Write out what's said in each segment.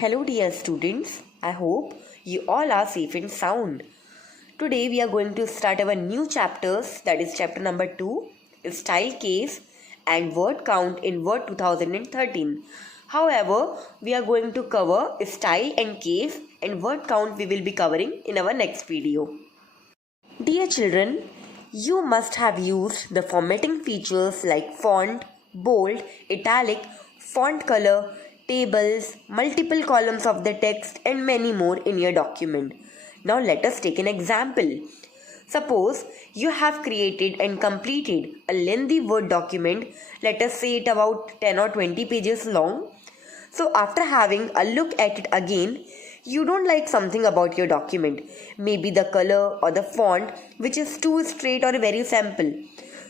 Hello, dear students. I hope you all are safe and sound. Today, we are going to start our new chapters, that is, chapter number 2, Style Case and Word Count in Word 2013. However, we are going to cover style and case and word count we will be covering in our next video. Dear children, you must have used the formatting features like font, bold, italic, font color, tables, multiple columns of the text and many more in your document. Now let us take an example. Suppose you have created and completed a lengthy Word document, let us say it about 10 or 20 pages long. So after having a look at it again, you don't like something about your document, maybe the color or the font which is too straight or very simple.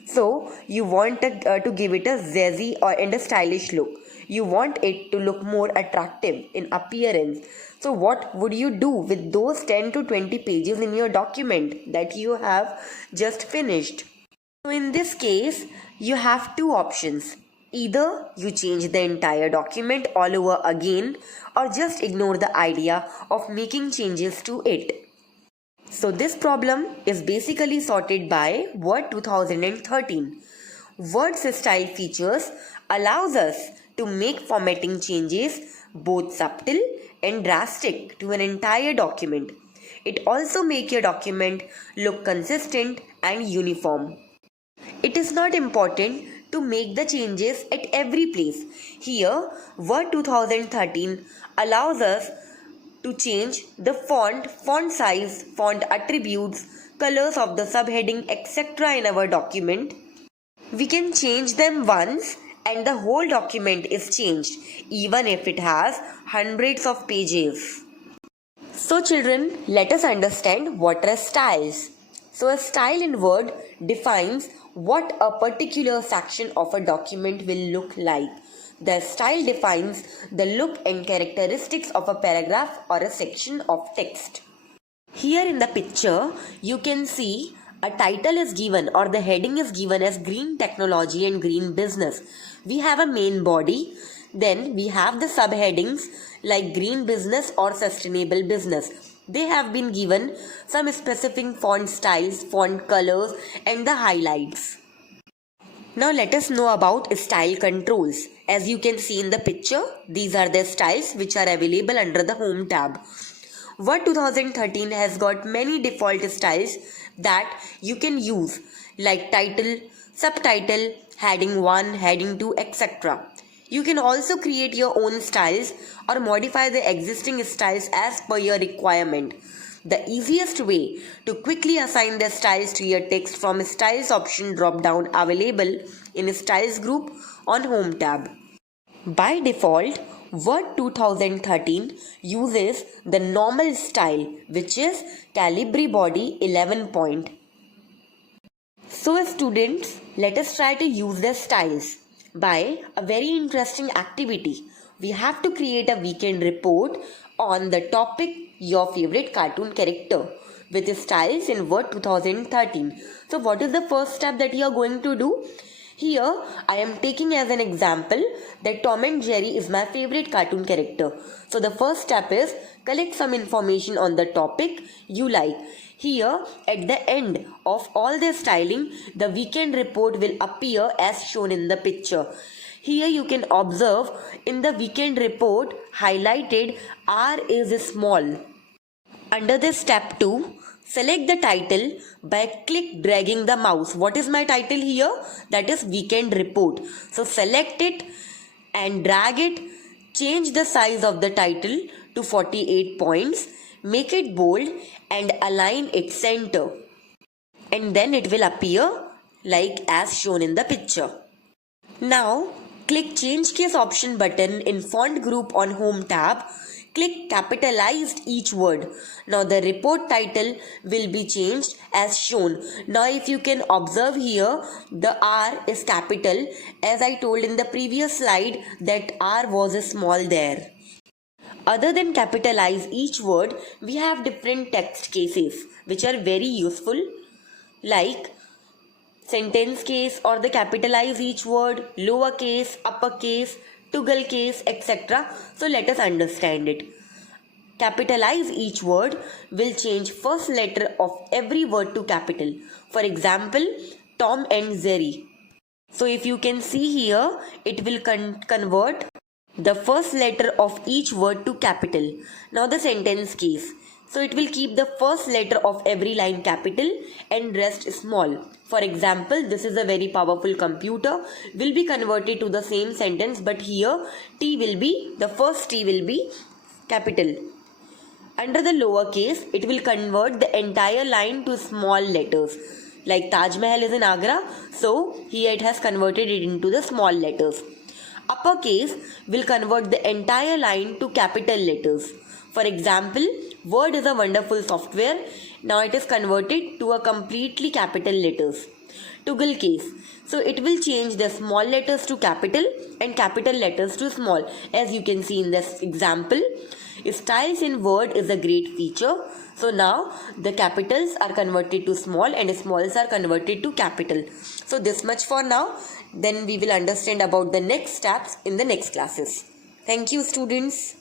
So you want to give it a zazzy and a stylish look. You want it to look more attractive in appearance. So what would you do with those 10 to 20 pages in your document that you have just finished? So in this case, you have two options. Either you change the entire document all over again or just ignore the idea of making changes to it. So this problem is basically sorted by Word 2013. Word's style features allows us to make formatting changes both subtle and drastic to an entire document. It also makes your document look consistent and uniform. It is not important to make the changes at every place. Here, Word 2013 allows us to change the font size, font attributes, colors of the subheading, etc. in our document. We can change them once and the whole document is changed, even if it has hundreds of pages. So children, let us understand what are styles. So a style in Word defines what a particular section of a document will look like. The style defines the look and characteristics of a paragraph or a section of text. Here in the picture, you can see a title is given or the heading is given as Green Technology and Green Business. We have a main body, then we have the subheadings like Green Business or Sustainable Business. They have been given some specific font styles, font colors and the highlights. Now let us know about style controls. As you can see in the picture, these are the styles which are available under the Home tab. Word 2013 has got many default styles that you can use like title, subtitle, heading 1, heading 2, etc. You can also create your own styles or modify the existing styles as per your requirement. The easiest way to quickly assign the styles to your text from Styles option drop down available in Styles group on Home tab. By default, Word 2013 uses the normal style which is Calibri body 11 point. So students, let us try to use the styles by a very interesting activity. We have to create a weekend report on the topic your favorite cartoon character with styles in Word 2013. So what is the first step that you are going to do? Here I am taking as an example that Tom and Jerry is my favorite cartoon character. So the first step is collect some information on the topic you like. Here at the end of all the styling, the weekend report will appear as shown in the picture. Here you can observe in the weekend report highlighted R is small. Under this step 2, select the title by dragging the mouse. What is my title here? That is weekend report. So select it and drag it. Change the size of the title to 48 points. Make it bold and align its center. And then it will appear like as shown in the picture. Now click change case option button in font group on Home tab. Click capitalized each word. Now the report title will be changed as shown. Now if you can observe here, the R is capital as I told in the previous slide that R was small there. Other than capitalize each word, we have different text cases which are very useful like sentence case or the capitalize each word, lowercase, uppercase, Toggle case, etc. So let us understand it. Capitalize each word will change first letter of every word to capital. For example, Tom and Jerry. So if you can see here, it will convert the first letter of each word to capital. Now the sentence case. So it will keep the first letter of every line capital and rest small. For example, this is a very powerful computer will be converted to the same sentence, but here the first T will be capital. Under the lower case, it will convert the entire line to small letters. Like Taj Mahal is in Agra, so here it has converted it into the small letters. Uppercase will convert the entire line to capital letters. For example, Word is a wonderful software. Now it is converted to a completely capital letters. Toggle case. So it will change the small letters to capital and capital letters to small. As you can see in this example, styles in Word is a great feature. So now the capitals are converted to small and smalls are converted to capital. So this much for now. Then we will understand about the next steps in the next classes. Thank you, students.